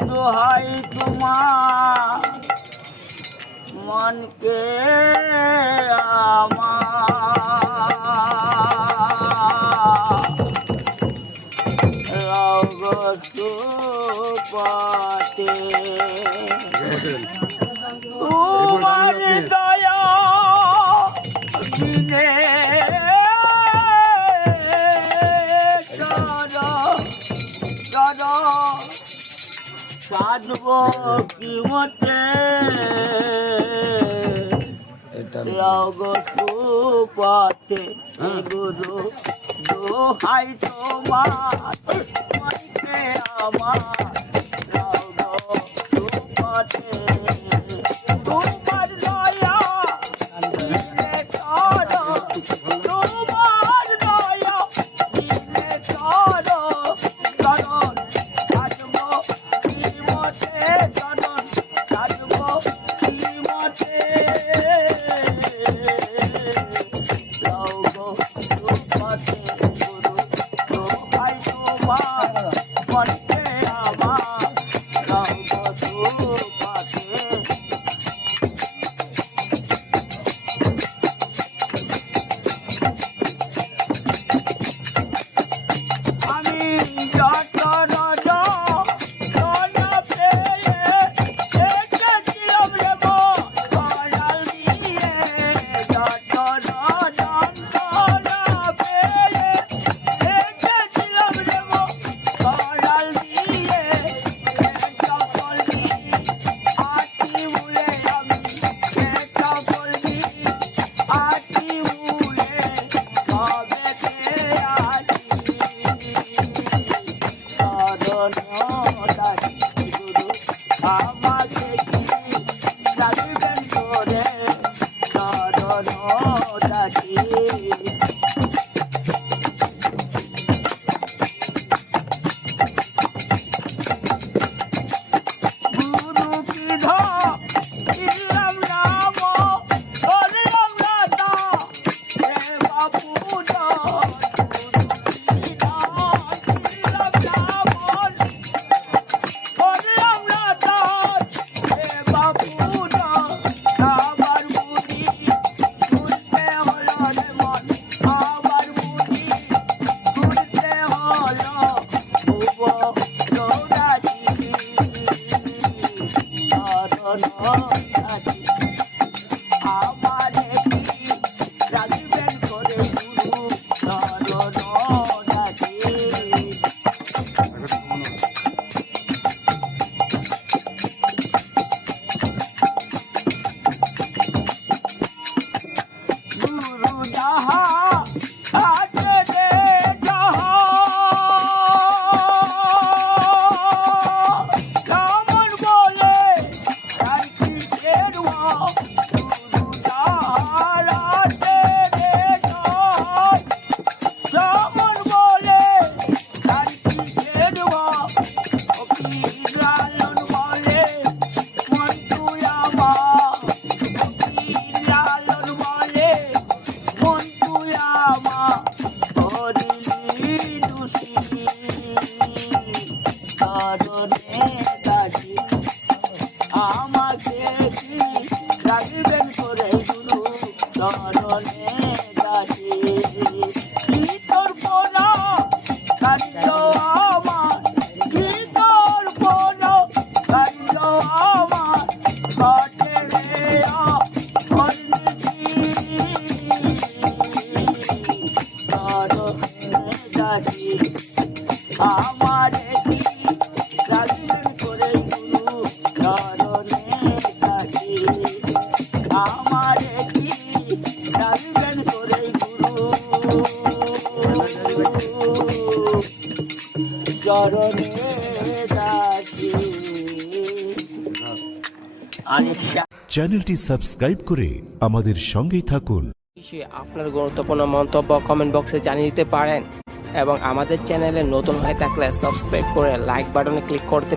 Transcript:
দোহাই তোমার মনকে আমার সুপাতে তোমার দয়া দিনে সাধব কি মতে সুপাতে গুরু দোহাই তোমার মনকে আমার সুপাতে তোমার দয়া দিলে করো তোমার দয়া দিলে করো করো সাধব কি মতে করো সাধব কি মতে চ্যানেলটি সাবস্ক্রাইব করে আমাদের সঙ্গেই থাকুন। আপনার গুরুত্বপূর্ণ মন্তব্য কমেন্ট বক্সে জানিয়ে দিতে পারেন এবং আমাদের চ্যানেলে নতুন হয়ে থাকলে সাবস্ক্রাইব করে লাইক বাটনে ক্লিক করতে